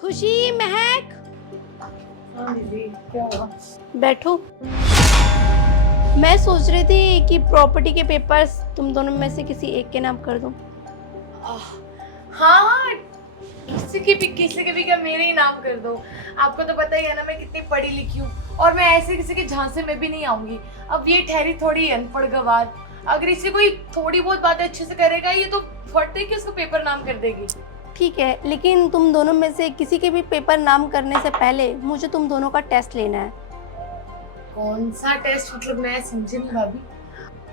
खुशी, महक, हाँ दीदी, क्या हुआ? बैठो। मैं सोच रही थी कि प्रॉपर्टी के पेपर्स तुम दोनों में से किसी एक के नाम कर दूं। हाँ, किसी के भी क्या मेरे ही नाम कर दो। आपको तो पता ही है ना मैं कितनी पढ़ी लिखी हूँ, और मैं ऐसे किसी के झांसे में भी नहीं आऊंगी। अब ये ठहरी थोड़ी अनपढ़ गवार, अगर इसे कोई थोड़ी बहुत बातें अच्छे से करेगा ये तो फटते कि उसको पेपर नाम कर देगी। ठीक है, लेकिन तुम दोनों में से किसी के भी पेपर नाम करने से पहले मुझे तुम दोनों का टेस्ट लेना है। कौन सा टेस्ट? मतलब मैं समझी नहीं भाभी।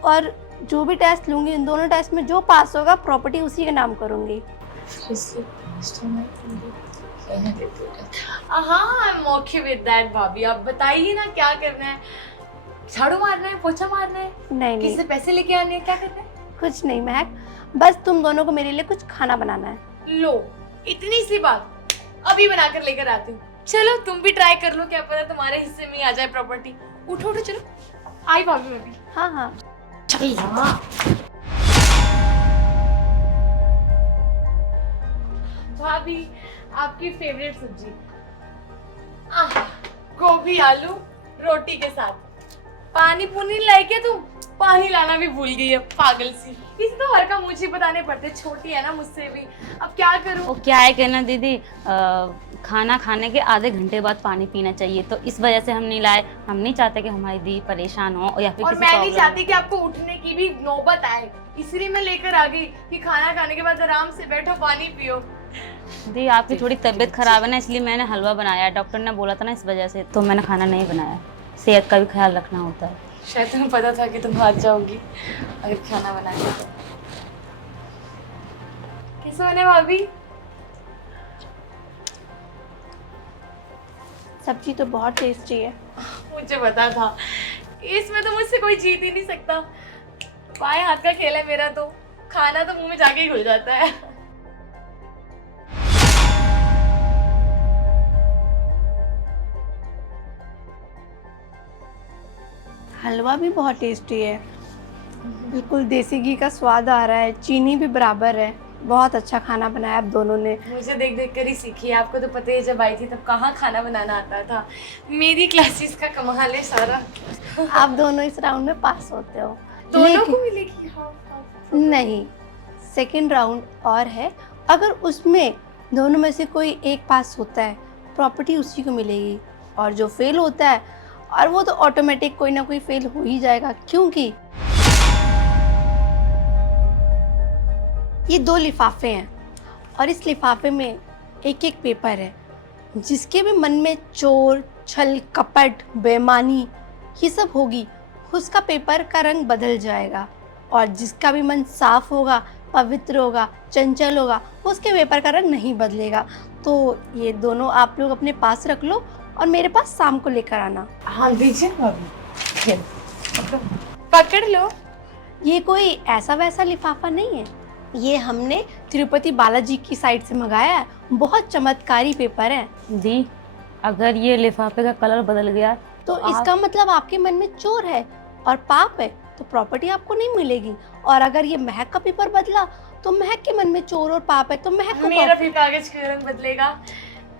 और जो भी टेस्ट लूंगी, इन दोनों टेस्ट में जो पास होगा प्रॉपर्टी उसी के नाम करूंगी। हाँ, I am okay with that भाभी। आप बताइए ना क्या करना है? झाड़ू मारना है, पोछा मारना है, नहीं किसी से नहीं, पैसे लेके आने हैं, क्या करना है? कुछ नहीं महक, बस तुम दोनों को मेरे लिए कुछ खाना बनाना है। लो, इतनी सी बात, अभी बनाकर लेकर आती हूँ। चलो तुम भी ट्राई कर लो, क्या पता तुम्हारे हिस्से में ही आ जाए प्रॉपर्टी। उठो उठो, चलो। आई भाभी मैं भी। हाँ हाँ। चल भाभी, आपकी फेवरेट सब्जी गोभी आलू रोटी के साथ। पानी पुनी लाई के तुम पानी लाना भी भूल गई है, पागल सी। इसे तो हर का मुझे बताने पड़ते, छोटी है ना मुझसे भी। अब क्या करूं? वो क्या है कहना दीदी, खाना खाने के आधे घंटे बाद पानी पीना चाहिए, तो इस वजह से हम नहीं लाए। हम नहीं चाहते कि हमारी दी परेशान हो या फिर और किसी मैं नहीं प्रॉब्लम चाहती कि आपको उठने की भी नौबत आए, इसलिए मैं लेकर आ गई कि खाना खाने के बाद आराम से बैठो, पानी पियो। दी आपकी थोड़ी तबीयत खराब है ना, इसलिए मैंने हलवा बनाया। डॉक्टर ने बोला था ना, इस वजह से तो मैंने खाना नहीं बनाया। सेहत का भी ख्याल रखना होता है। शायद तुम्हें पता था कि तुम हार जाओगी अगर खाना बनाया तो। कैसे बने भाभी? सब्जी तो बहुत टेस्टी है। मुझे पता था, इसमें तो मुझसे कोई जीत ही नहीं सकता। बाएं हाथ का खेल है मेरा, तो खाना तो मुंह में जाके ही घुल जाता है। हलवा भी बहुत टेस्टी है, बिल्कुल देसी घी का स्वाद आ रहा है, चीनी भी बराबर है। बहुत अच्छा खाना बनाया आप दोनों ने। मुझे देख देख कर ही सीखी है। आपको तो पता ही है, जब आई थी तब कहाँ खाना बनाना आता था। मेरी क्लासेस का कमाल है सारा। आप दोनों इस राउंड में पास होते हो। दोनों को मिलेगी? हाँ हाँ। नहीं, सेकंड राउंड और है। अगर उसमें दोनों में से कोई एक पास होता है, प्रॉपर्टी उसी को मिलेगी। और जो फेल होता है, और वो तो ऑटोमेटिक कोई ना कोई फेल हो ही जाएगा, क्योंकि ये 2 लिफाफे हैं और इस लिफाफे में एक एक पेपर है। जिसके भी मन में चोर, छल, कपट, बेईमानी ये सब होगी, उसका पेपर का रंग बदल जाएगा। और जिसका भी मन साफ होगा, पवित्र होगा, चंचल होगा, उसके पेपर का रंग नहीं बदलेगा। तो ये दोनों आप लोग अपने पास रख लो और मेरे पास शाम को लेकर आना। हाँ दीजिए भाभी, पकड़ लो। ये कोई ऐसा वैसा लिफाफा नहीं है, ये हमने तिरुपति बालाजी की साइड से मंगाया है। बहुत चमत्कारी पेपर है। दी, अगर ये लिफाफे का कलर बदल गया तो इसका मतलब आपके मन में चोर है और पाप है, तो प्रॉपर्टी आपको नहीं मिलेगी। और अगर ये महक का पेपर बदला तो महक के मन में चोर और पाप है, तो महक को मेरा भी कागज का रंग बदलेगा,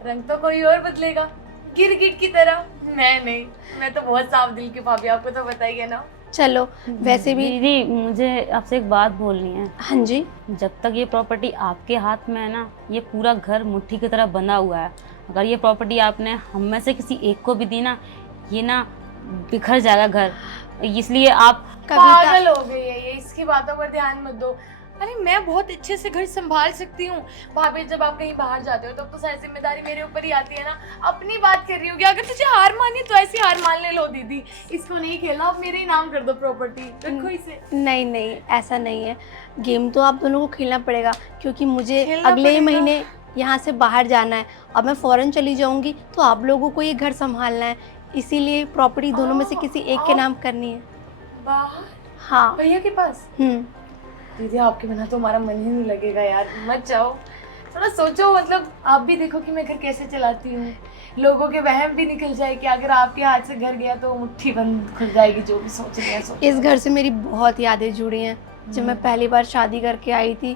रंग तो कोई और बदलेगा, गिरगिट की तरह। मैं नहीं, मैं तो बहुत साफ दिल की भाभी, आपको तो पता ही है ना। चलो, वैसे भी दीदी मुझे आपसे एक बात बोलनी है। हाँ जी। जब तक ये प्रॉपर्टी आपके हाथ में है ना, ये पूरा घर मुट्ठी की तरह बंधा हुआ है। अगर ये प्रॉपर्टी आपने हम में से किसी एक को भी दी ना, ये ना बिखर जाएगा घर। इसलिए आप पागल हो गई है ये, इसकी बातों पर ध्यान मत दो। अरे मैं बहुत अच्छे से घर संभाल सकती हूँ भाभी। जब आप कहीं बाहर जाते हो तब तो सारी जिम्मेदारी मेरे ऊपर ही आती है ना। अपनी बात कर रही होगी, अगर तुझे हार मानी तो ऐसी हार मान ले। लो दीदी, इसको नहीं खेलना, आप मेरे ही नाम कर दो प्रॉपर्टी, रखो इसे। नहीं नहीं, ऐसा नहीं है। गेम तो आप दोनों को खेलना पड़ेगा, क्योंकि मुझे खेलना अगले ही पड़ेगा। महीने यहाँ से बाहर जाना है। अब मैं फौरन चली जाऊंगी तो आप लोगों को ये घर संभालना है, इसीलिए प्रॉपर्टी दोनों में से किसी एक के नाम करनी है। बाहर? हाँ। भैया के पास? दीदी आपके बिना तो हमारा मन ही नहीं लगेगा यार, मत जाओ। थोड़ा सोचो, मतलब आप भी देखो कि मैं घर कैसे चलाती हूँ। लोगों के वहम भी निकल जाए कि अगर आपके हाथ से घर गया तो मुट्ठी बंद खुल जाएगी। जो भी सोच रहे हैं सोच। इस घर से मेरी बहुत यादें जुड़ी हैं। जब मैं पहली बार शादी करके आई थी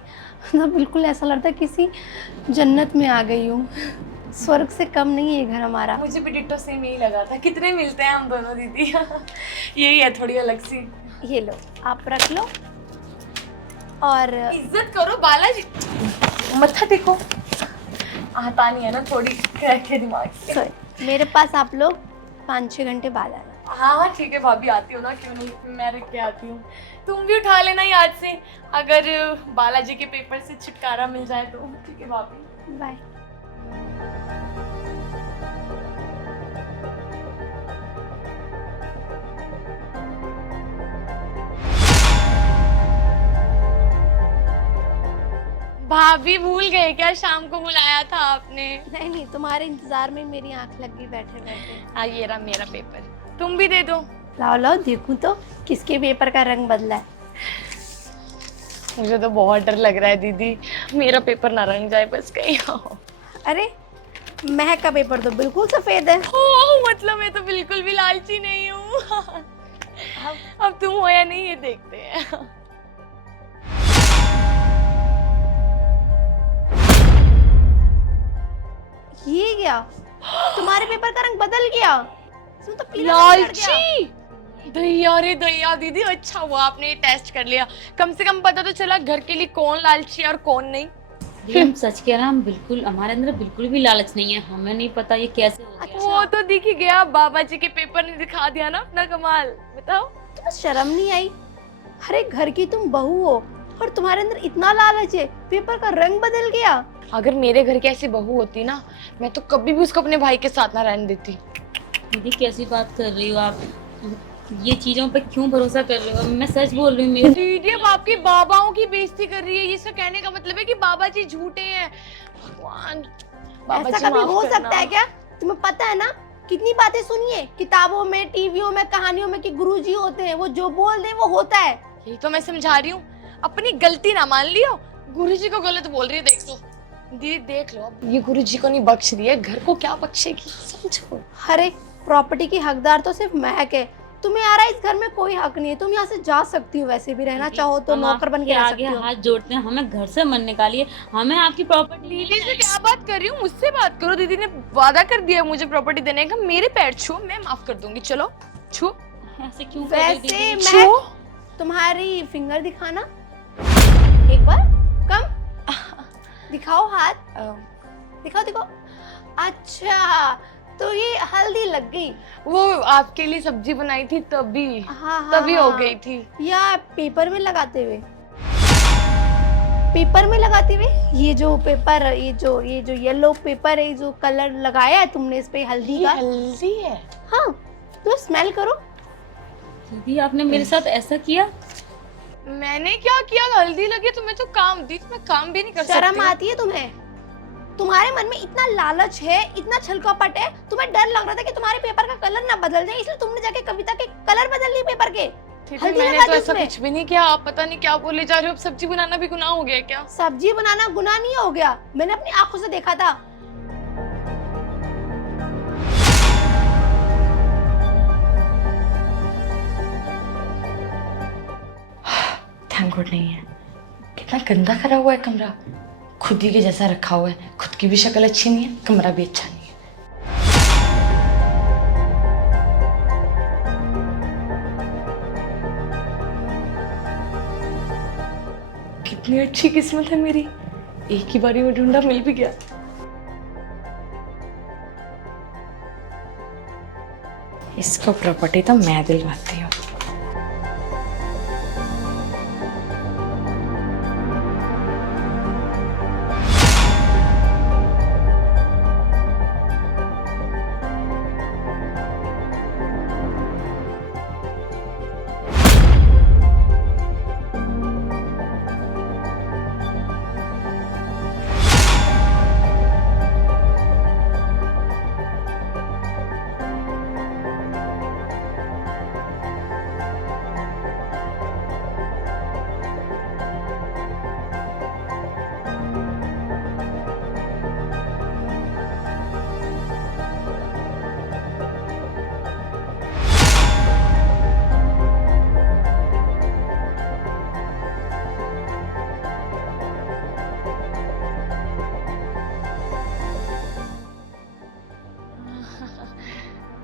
तो बिल्कुल ऐसा लगता किसी जन्नत में आ गई हूँ। स्वर्ग से कम नहीं है घर हमारा। मुझे भी डिट्टो सेम यही लगा था। कितने मिलते हैं हम दोनों दीदी। यही है थोड़ी अलग सी। ये लो, आप रख लो और इज्जत करो बालाजी। मत्था देखो, आता नहीं है ना थोड़ी क्रैक है दिमाग से। सॉरी, मेरे पास आप लोग 5-6 घंटे बाद आना। हाँ हाँ ठीक है भाभी, आती हो ना, क्यों नहीं, मैं रख के आती हूँ। तुम भी उठा लेना याद से, अगर बालाजी के पेपर से छुटकारा मिल जाए तो। ठीक है भाभी, बाय। भाभी भूल गए क्या शाम को बुलाया था आपने? नहीं नहीं, तुम्हारे इंतजार में मेरी आंख लग गई बैठे बैठे। हाँ ये रहा मेरा पेपर, तुम भी दे दो। लाओ लाओ देखूं तो किसके पेपर का रंग बदला है। मुझे तो बहुत डर लग रहा है दीदी, मेरा पेपर ना रंग जाए बस कहीं। अरे महक का पेपर तो बिल्कुल सफेद है। ओह मतलब मैं तो बिल्कुल भी लालची नहीं हूँ। अब तुम हो या नहीं ये देखते हैं। ये क्या, तुम्हारे पेपर का रंग बदल गया। इसमें तो पीला रंग चढ़ गया। लालची दैया रे दैया दीदी, अच्छा हुआ आपने ये टेस्ट कर लिया, कम से कम पता तो चला घर के लिए कौन लालची है और कौन नहीं। हम सच कह रहे हैं, हम बिल्कुल, हमारे अंदर बिल्कुल भी लालच नहीं है। हमें नहीं पता ये कैसे हो गया। वो तो दिख ही गया, बाबा जी के पेपर ने दिखा दिया ना अपना कमाल। बताओ तुम्हें शर्म नहीं आई? अरे घर की तुम बहू हो और तुम्हारे अंदर इतना लालच है, पेपर का रंग बदल गया। अगर मेरे घर की ऐसी बहू होती ना, मैं तो कभी भी उसको अपने भाई के साथ ना रहने देती। दीदी कैसी बात कर रही हो आप? ये चीजों पे क्यों भरोसा कर रहे हो? मैं सच बोल रही हूँ। मेरे दीदी अब आपकी बाबाओं की बेइज्जती कर रही है, ये सब कहने का मतलब है कि बाबा जी झूठे हैं। भगवान, बाबा ऐसा जी कभी माफ हो करना। सकता है क्या? तुम्हें पता है ना कितनी बातें सुनी है किताबों में, टीवियों में, कहानियों में कि गुरुजी होते हैं, वो जो बोल दे वो होता है। यही तो मैं समझा रही हूँ, अपनी गलती ना मान लियो, गुरुजी को गलत बोल रही है। देख लो दीदी, देख लो, अब ये गुरुजी को नहीं बख्श रही है, घर को क्या बख्शेगी, समझो। अरे प्रॉपर्टी की हकदार तो सिर्फ महक है, तुम्हें आ रहा है इस घर में कोई हक नहीं है। तुम यहाँ से जा सकती हो, वैसे भी रहना चाहो तो हम नौकर बन के रह आगे सकती हो। हाथ जोड़ते हैं, हमें घर से मन निकालिए, हमें आपकी प्रॉपर्टी। दीदी से क्या बात कर रही हूँ, मुझसे बात करो। दीदी ने वादा कर दिया मुझे प्रॉपर्टी देने का, मेरे पैर छुओ, मैं माफ कर दूंगी। चलो छुओ। ऐसे क्यों कर रही हो वैसे दीदी? छुओ। तुम्हारी फिंगर दिखाना एक बार, कम दिखाओ हाथ, दिखाओ दिखाओ। अच्छा तो ये हल्दी लग गई। वो आपके लिए सब्जी बनाई थी तभी, हाँ तभी हो गई थी। या पेपर में लगाते हुए, पेपर में लगाते हुए, ये जो पेपर, ये जो येलो पेपर है, जो कलर लगाया है तुमने इस पे हल्दी ये का। हल्दी है? हाँ तो स्मेल करो। दीदी आपने मेरे साथ ऐसा किया? मैंने क्या किया? हल्दी लगी तुम्हें तो काम दी, मैं काम भी नहीं कर सकती। शर्म आती है तुम्हें? तुम्हारे मन में इतना लालच है, इतना छलकपट है, तुम्हें डर लग रहा था कि तुम्हारे पेपर का कलर ना बदल जाए, इसलिए तुमने जाके कविता के कलर बदल लिए पेपर के। ठीक है, हल्दी मैंने लगा तो दी ऐसा उसमें। कुछ भी नहीं किया, आप पता नहीं क्या बोले जा रहे हो। अब सब्जी बनाना भी गुनाह हो गया है क्या? सब्जी बनाना गुनाह नहीं हो गया, मैंने अपनी आंखों से देखा था। थैंक गॉड नहीं है। कितना गंदा करा हुआ है कमरा, खुद ही के जैसा रखा हुआ है। खुद की भी शक्ल अच्छी नहीं है, कमरा भी अच्छा नहीं है। कितनी अच्छी किस्मत है मेरी, एक ही बारी में ढूंढा, मिल भी गया। इसको प्रॉपर्टी तो मैं दिलवाती हूँ।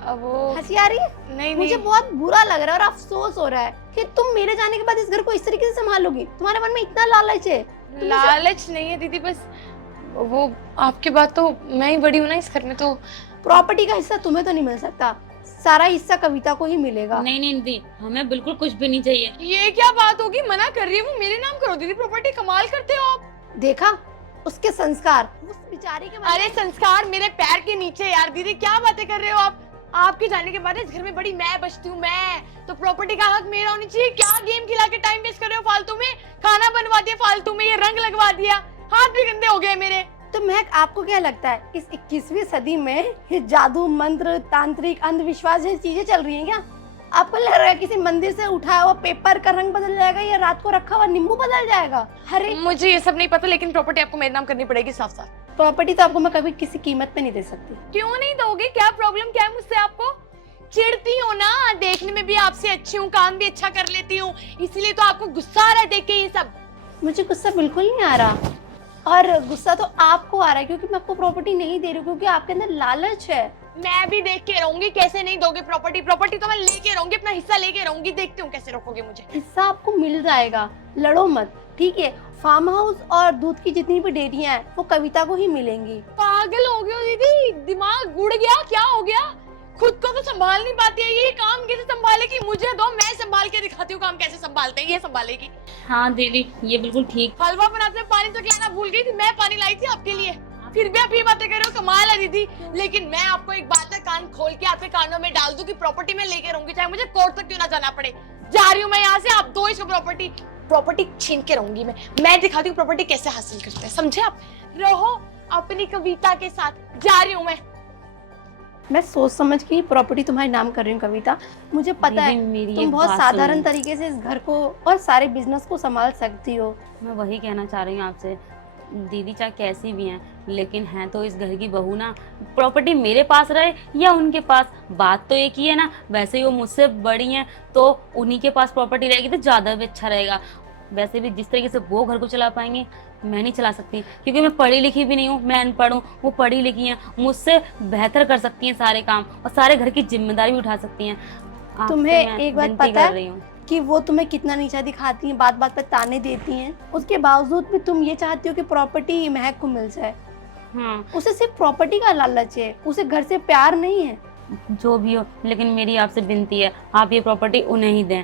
अब वो हंसी आ रही है? नहीं मुझे नहीं बहुत बुरा लग रहा है और अफसोस हो रहा है कि तुम मेरे जाने के बाद इस घर को इस तरीके से संभालोगी। तुम्हारे मन में इतना लालच है। लालच नहीं है दीदी, बस वो आपके बाद तो मैं ही बड़ी हूँ ना इस घर में, तो प्रॉपर्टी का हिस्सा तुम्हें तो नहीं मिल सकता, सारा हिस्सा कविता को ही मिलेगा। नहीं नहीं दीदी, हमें बिल्कुल कुछ भी नहीं चाहिए। ये क्या बात होगी, मना कर रही हूँ मेरे नाम करो दीदी प्रॉपर्टी, कमाल करते हो आप। देखा उसके संस्कार, उस बेचारी के अरे संस्कार मेरे पैर के नीचे यार दीदी, क्या बातें कर रहे हो आप। आपके जाने के बाद इस घर में बड़ी मैं बचती हूँ, मैं तो प्रॉपर्टी का हक मेरा होनी चाहिए। क्या गेम खिला के टाइम वेस्ट कर रहे हो फालतू में, खाना बनवा दिया फालतू में, ये रंग लगवा दिया, हाथ भी गंदे हो गए मेरे। तो महक आपको क्या लगता है इस 21वीं सदी में ये जादू मंत्र तांत्रिक अंधविश्वास जैसी चीजें चल रही हैं क्या? आपको लग रहा है किसी मंदिर से उठाया हुआ पेपर का रंग बदल जाएगा या रात को रखा हुआ नींबू बदल जाएगा? अरे मुझे ये सब नहीं पता, लेकिन प्रॉपर्टी आपको मेरे नाम करनी पड़ेगी साफ साफ। प्रॉपर्टी तो आपको मैं कभी किसी कीमत पे नहीं दे सकती। क्यों नहीं दोगे, क्या प्रॉब्लम क्या है मुझसे आपको? चिढ़ती हो ना, देखने में भी आपसे अच्छी हूँ, काम भी अच्छा कर लेती हूँ, इसीलिए तो आपको गुस्सा आ रहा है देख के ये सब। मुझे गुस्सा बिल्कुल नहीं आ रहा, और गुस्सा तो आपको आ रहा है क्योंकि मैं आपको प्रॉपर्टी नहीं दे रही हूँ, क्योंकि आपके अंदर लालच है। मैं भी देख के रहूंगी कैसे नहीं दोगे प्रॉपर्टी, प्रॉपर्टी तो मैं लेके रहूंगी, अपना हिस्सा लेके रहूंगी, देखती हूँ कैसे रोकोगे मुझे। हिस्सा आपको मिल जाएगा, लड़ो मत, ठीक है? फार्म हाउस और दूध की जितनी भी डेयरियां हैं वो कविता को ही मिलेंगी। पागल हो गए हो दीदी, दिमाग उड़ गया, क्या हो गया? खुद को तो संभाल नहीं पाती है, ये काम कैसे संभालेगी? मुझे दो, मैं संभाल के दिखाती हूँ काम कैसे संभालते हैं, ये संभालेगी। हाँ दीदी, ये बिल्कुल ठीक। हलवा बनाते पानी तो लाना भूल गई थी, मैं पानी लाई थी आपके लिए, फिर भी आप ये बातें कर रहे हो, कमाल है दीदी। लेकिन मैं आपको एक बात है, कान खोल के आपके कानों में डाल दूं कि प्रॉपर्टी में लेके रहूंगी, चाहे मुझे कोर्ट तक क्यों ना जाना पड़े। जा रही हूँ मैं यहाँ से, आप दो इसको प्रॉपर्टी, प्रॉपर्टी छीन के रहूंगी मैं दिखाती हूँ प्रॉपर्टी कैसे हासिल करते हैं, समझे आप? रहो अपनी कविता के साथ, जा रही हूँ मैं सोच समझ के प्रॉपर्टी तुम्हारे नाम कर रही हूँ कविता। मुझे पता है मेरी तुम एक बहुत बात साधारण सुनिए। तरीके से इस घर को और सारे बिजनेस को संभाल सकती हो। मैं वही कहना चाह रही हूँ आपसे, दीदी चाहे कैसी भी हैं लेकिन हैं तो इस घर की बहू ना। प्रॉपर्टी मेरे पास रहे या उनके पास, बात तो एक ही है ना। वैसे ही वो मुझसे बड़ी हैं तो उन्हीं के पास प्रॉपर्टी रहेगी तो ज़्यादा भी अच्छा रहेगा। वैसे भी जिस तरीके से वो घर को चला पाएंगे मैं नहीं चला सकती, क्योंकि मैं पढ़ी लिखी भी नहीं हूँ, मैं अनपढ़ हूँ, वो पढ़ी लिखी हैं, मुझसे बेहतर कर सकती हैं सारे काम और सारे घर की जिम्मेदारी भी उठा सकती हैं। आपसे तुम्हें मैं एक बात विनती पता कर है रही हूँ। कि वो तुम्हें कितना नीचा दिखाती हैं, बात बात पर ताने देती हैं, उसके बावजूद भी तुम ये चाहती हो कि प्रॉपर्टी महक को मिल जाए। हाँ उसे सिर्फ प्रॉपर्टी का लालच है, उसे घर से प्यार नहीं है। जो भी हो, लेकिन मेरी आपसे विनती है आप ये प्रॉपर्टी उन्हें ही दें,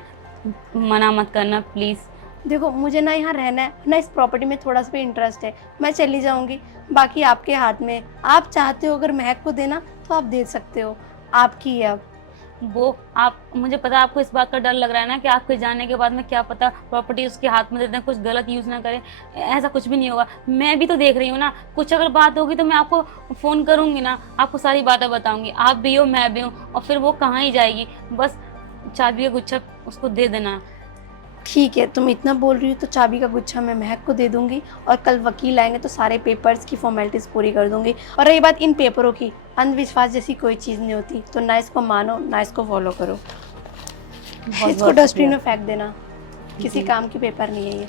मना मत करना प्लीज़। देखो मुझे ना यहाँ रहना है ना इस प्रॉपर्टी में थोड़ा सा भी इंटरेस्ट है, मैं चली जाऊंगी, बाकी आपके हाथ में। आप चाहते हो अगर महक को देना तो आप दे सकते हो, आपकी है अब। वो आप, मुझे पता है आपको इस बात का डर लग रहा है ना कि आपके जाने के बाद में क्या पता प्रॉपर्टी उसके हाथ में दे दें, कुछ गलत यूज़ ना करें। ऐसा कुछ भी नहीं होगा, मैं भी तो देख रही हूँ ना। कुछ अगर बात होगी तो मैं आपको फ़ोन करूँगी ना, आपको सारी बातें बताऊँगी। आप भी हो मैं भी हूँ, और फिर वो कहाँ ही जाएगी। बस चाबी का गुच्छा उसको दे देना। ठीक है, तुम इतना बोल रही हो तो चाबी का गुच्छा मैं महक को दे दूंगी, और कल वकील आएंगे तो सारे पेपर्स की फॉर्मेलिटीज़ पूरी कर दूंगी। और रही बात इन पेपरों की, अंधविश्वास जैसी कोई चीज़ नहीं होती, तो ना इसको मानो ना इसको फॉलो करो। इसको डस्टबिन में फेंक देना, किसी काम की पेपर नहीं है ये।